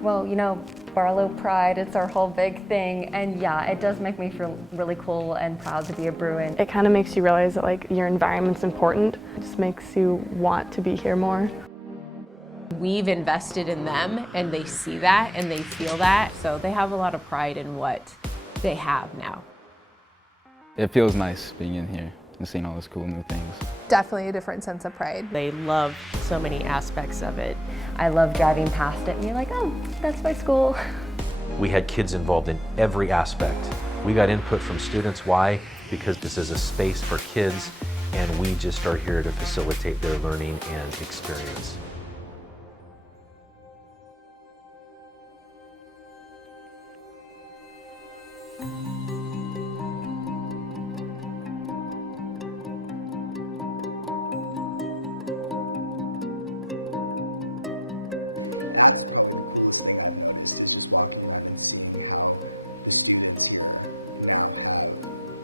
Well, Barlow Pride, it's our whole big thing, and yeah, it does make me feel really cool and proud to be a Bruin. It kind of makes you realize that your environment's important. It just makes you want to be here more. We've invested in them and they see that and they feel that, so they have a lot of pride in what they have now. It feels nice being in here and seeing all those cool new things. Definitely a different sense of pride. They love so many aspects of it. I love driving past it and you're like, oh, that's my school. We had kids involved in every aspect. We got input from students. Why? Because this is a space for kids and we just are here to facilitate their learning and experience. That's probably the coolest thing I've noticed, is just walking around and seeing how the students here now have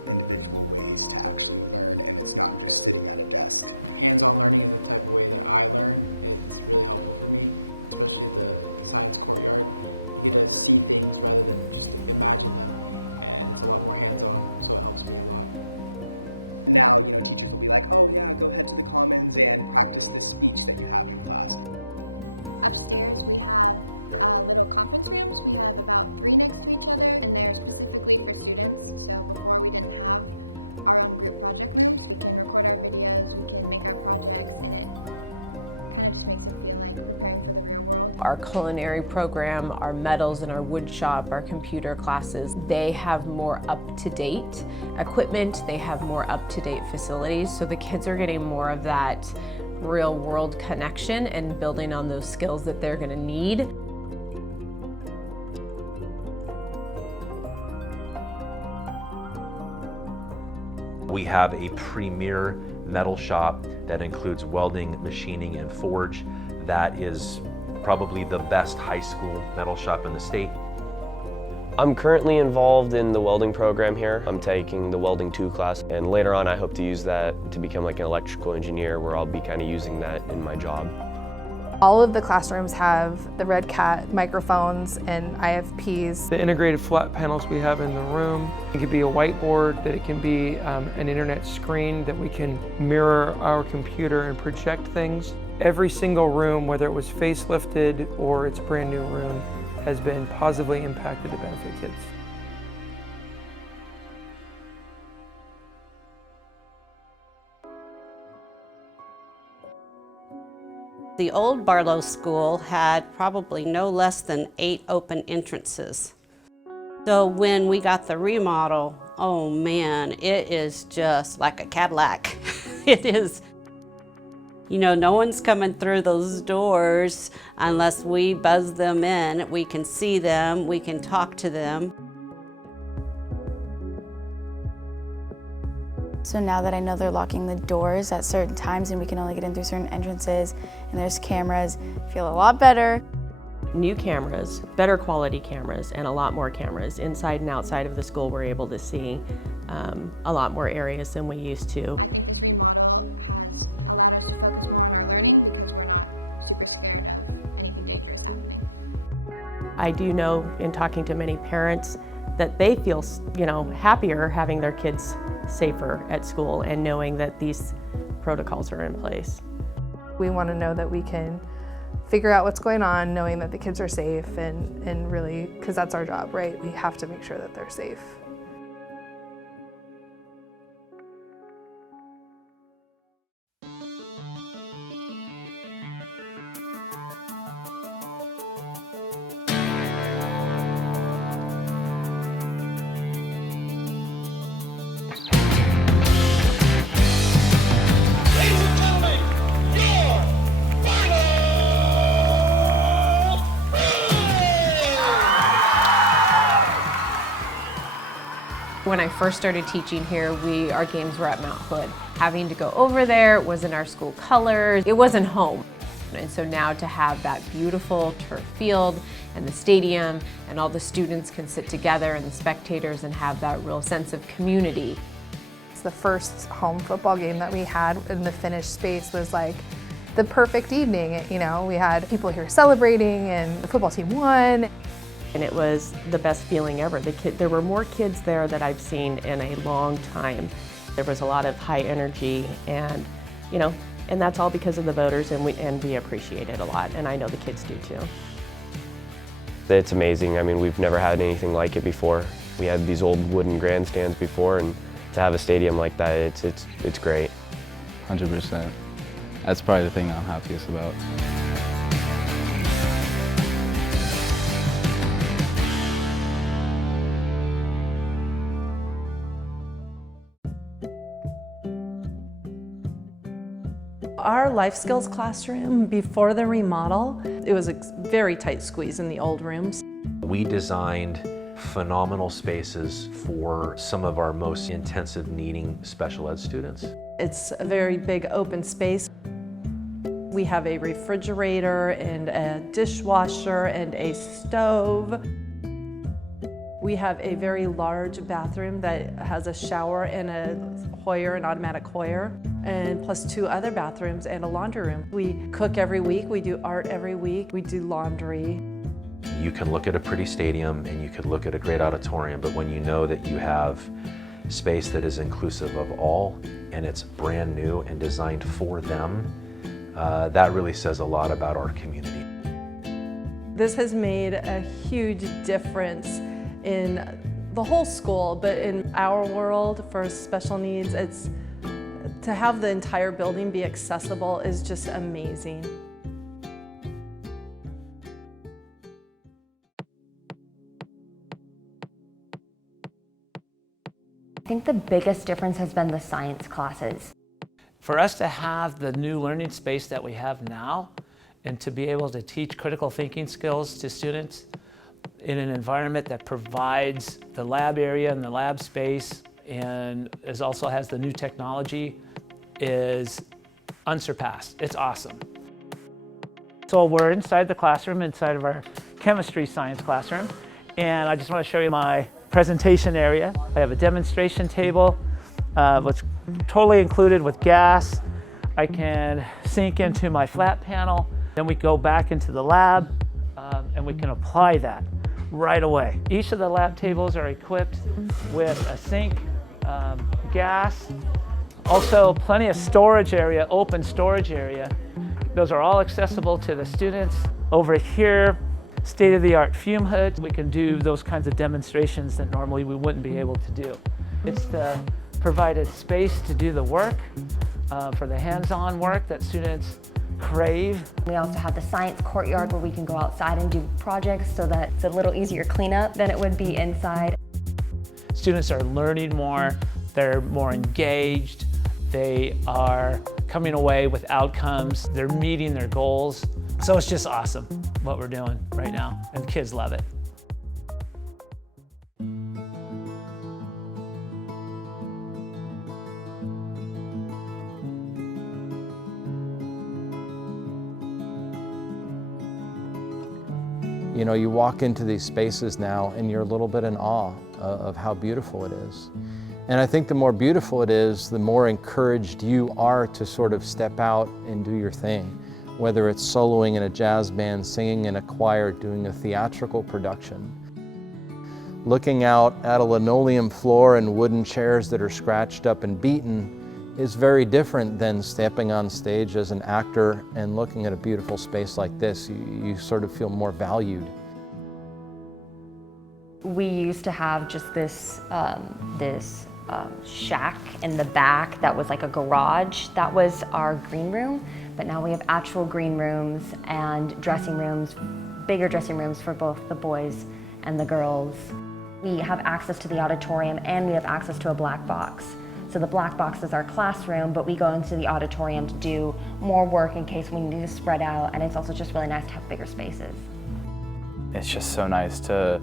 individual ways to actually learn, and it's not just sitting at a desk. Hands-on learning is the type of way that I learn. It's really helpful for me, especially the science courtyard. You get to see things rather than just imagine them, and it's a lot more hands-on, so it helps me a lot. Now, teachers will be like, oh yeah, go head to the commons and practice this speech that you have in class. Upstairs we have little conference rooms. We have about 3 next to each other, and they're specifically for students. So before we didn't have our own group project rooms. We can record our videos, we can make our projects, and it kind of just makes it feel like preparing for the real world. Our culinary program, our metals and our wood shop, our computer classes, they have more up-to-date equipment, they have more up-to-date facilities, so the kids are getting more of that real world connection and building on those skills that they're going to need. We have a premier metal shop that includes welding, machining, and forge. That is probably the best high school metal shop in the state. I'm currently involved in the welding program here. I'm taking the Welding 2 class, and later on I hope to use that to become like an electrical engineer, where I'll be kind of using that in my job. All of the classrooms have the Red Cat microphones and IFPs. The integrated flat panels we have in the room, it could be a whiteboard, that it can be an internet screen that we can mirror our computer and project things. Every single room, whether it was facelifted or it's a brand new room, has been positively impacted to benefit kids. The old Barlow School had probably no less than 8 open entrances. So when we got the remodel, oh man, it is just like a Cadillac. It is. No one's coming through those doors unless we buzz them in. We can see them, we can talk to them. So now that I know they're locking the doors at certain times and we can only get in through certain entrances and there's cameras, I feel a lot better. New cameras, better quality cameras, and a lot more cameras inside and outside of the school. We're able to see a lot more areas than we used to. I think this remodel has allowed us to focus more on our learning because we're not super scared of anything dangerous happening. I do know, in talking to many parents, that they feel, happier having their kids safer at school and knowing that these protocols are in place. We want to know that we can figure out what's going on, knowing that the kids are safe, and really, because that's our job, right? We have to make sure that they're safe. When I first started teaching here, our games were at Mount Hood. Having to go over there was in our school colors. It wasn't home. And so now to have that beautiful turf field and the stadium and all the students can sit together and the spectators and have that real sense of community. It's the first home football game that we had in the finished space was like the perfect evening. You know, we had people here celebrating and the football team won. And it was the best feeling ever. There were more kids there that I've seen in a long time. There was a lot of high energy, and you know, and that's all because of the voters, and we appreciate it a lot, and I know the kids do too. It's amazing. I mean, we've never had anything like it before. We had these old wooden grandstands before, and to have a stadium like that, it's great. 100%. That's probably the thing I'm happiest about. Our life skills classroom, before the remodel, it was a very tight squeeze in the old rooms. We designed phenomenal spaces for some of our most intensive needing special ed students. It's a very big open space. We have a refrigerator and a dishwasher and a stove. We have a very large bathroom that has a shower and a Hoyer, an automatic Hoyer, and plus 2 other bathrooms and a laundry room. We cook every week, we do art every week, we do laundry. You can look at a pretty stadium and you could look at a great auditorium, but when you know that you have space that is inclusive of all and it's brand new and designed for them, that really says a lot about our community. This has made a huge difference in the whole school, but in our world for special needs, to have the entire building be accessible is just amazing. I think the biggest difference has been the science classes. For us to have the new learning space that we have now and to be able to teach critical thinking skills to students in an environment that provides the lab area and the lab space and also has the new technology is unsurpassed. It's awesome. So we're inside the classroom, inside of our chemistry science classroom, and I just want to show you my presentation area. I have a demonstration table, which totally included with gas. I can sync into my flat panel. Then we go back into the lab and we can apply that right away. Each of the lab tables are equipped with a sink, gas, also plenty of storage area, open storage area. Those are all accessible to the students. Over here, state-of-the-art fume hood. We can do those kinds of demonstrations that normally we wouldn't be able to do. It's the provided space to do the work, for the hands-on work that students crave. We also have the science courtyard where we can go outside and do projects so that it's a little easier cleanup than it would be inside. Students are learning more, they're more engaged, they are coming away with outcomes, they're meeting their goals. So it's just awesome what we're doing right now, and kids love it. You know, you walk into these spaces now and you're a little bit in awe of how beautiful it is. And I think the more beautiful it is, the more encouraged you are to sort of step out and do your thing. Whether it's soloing in a jazz band, singing in a choir, doing a theatrical production. Looking out at a linoleum floor and wooden chairs that are scratched up and beaten is very different than stepping on stage as an actor and looking at a beautiful space like this. You sort of feel more valued. We used to have just this, shack in the back that was like a garage. That was our green room, but now we have actual green rooms and dressing rooms, bigger dressing rooms for both the boys and the girls. We have access to the auditorium and we have access to a black box. So the black box is our classroom, but we go into the auditorium to do more work in case we need to spread out, and it's also just really nice to have bigger spaces. It's just so nice to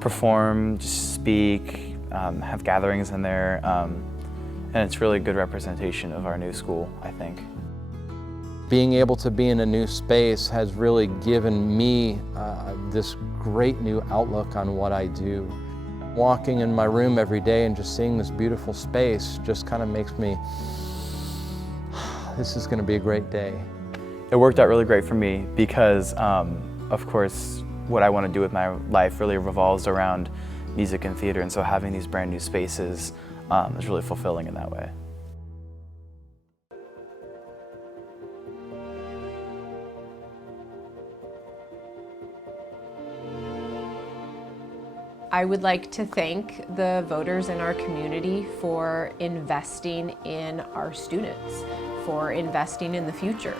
perform, just speak, have gatherings in there, and it's really a good representation of our new school, I think. Being able to be in a new space has really given me this great new outlook on what I do. Walking in my room every day and just seeing this beautiful space just kind of makes me, this is going to be a great day. It worked out really great for me because, of course, what I want to do with my life really revolves around music and theater, and so having these brand new spaces is really fulfilling in that way. I would like to thank the voters in our community for investing in our students, for investing in the future.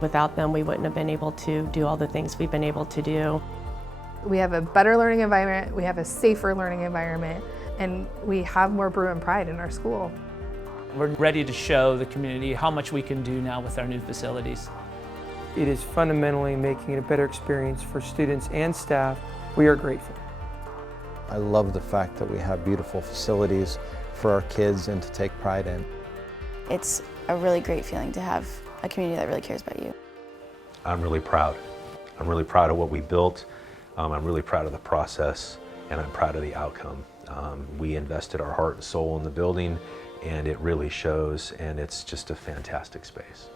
Without them, we wouldn't have been able to do all the things we've been able to do. We have a better learning environment, we have a safer learning environment, and we have more Bruin pride in our school. We're ready to show the community how much we can do now with our new facilities. It is fundamentally making it a better experience for students and staff. We are grateful. I love the fact that we have beautiful facilities for our kids and to take pride in. It's a really great feeling to have a community that really cares about you. I'm really proud. I'm really proud of what we built. I'm really proud of the process, and I'm proud of the outcome. We invested our heart and soul in the building, and it really shows, and it's just a fantastic space.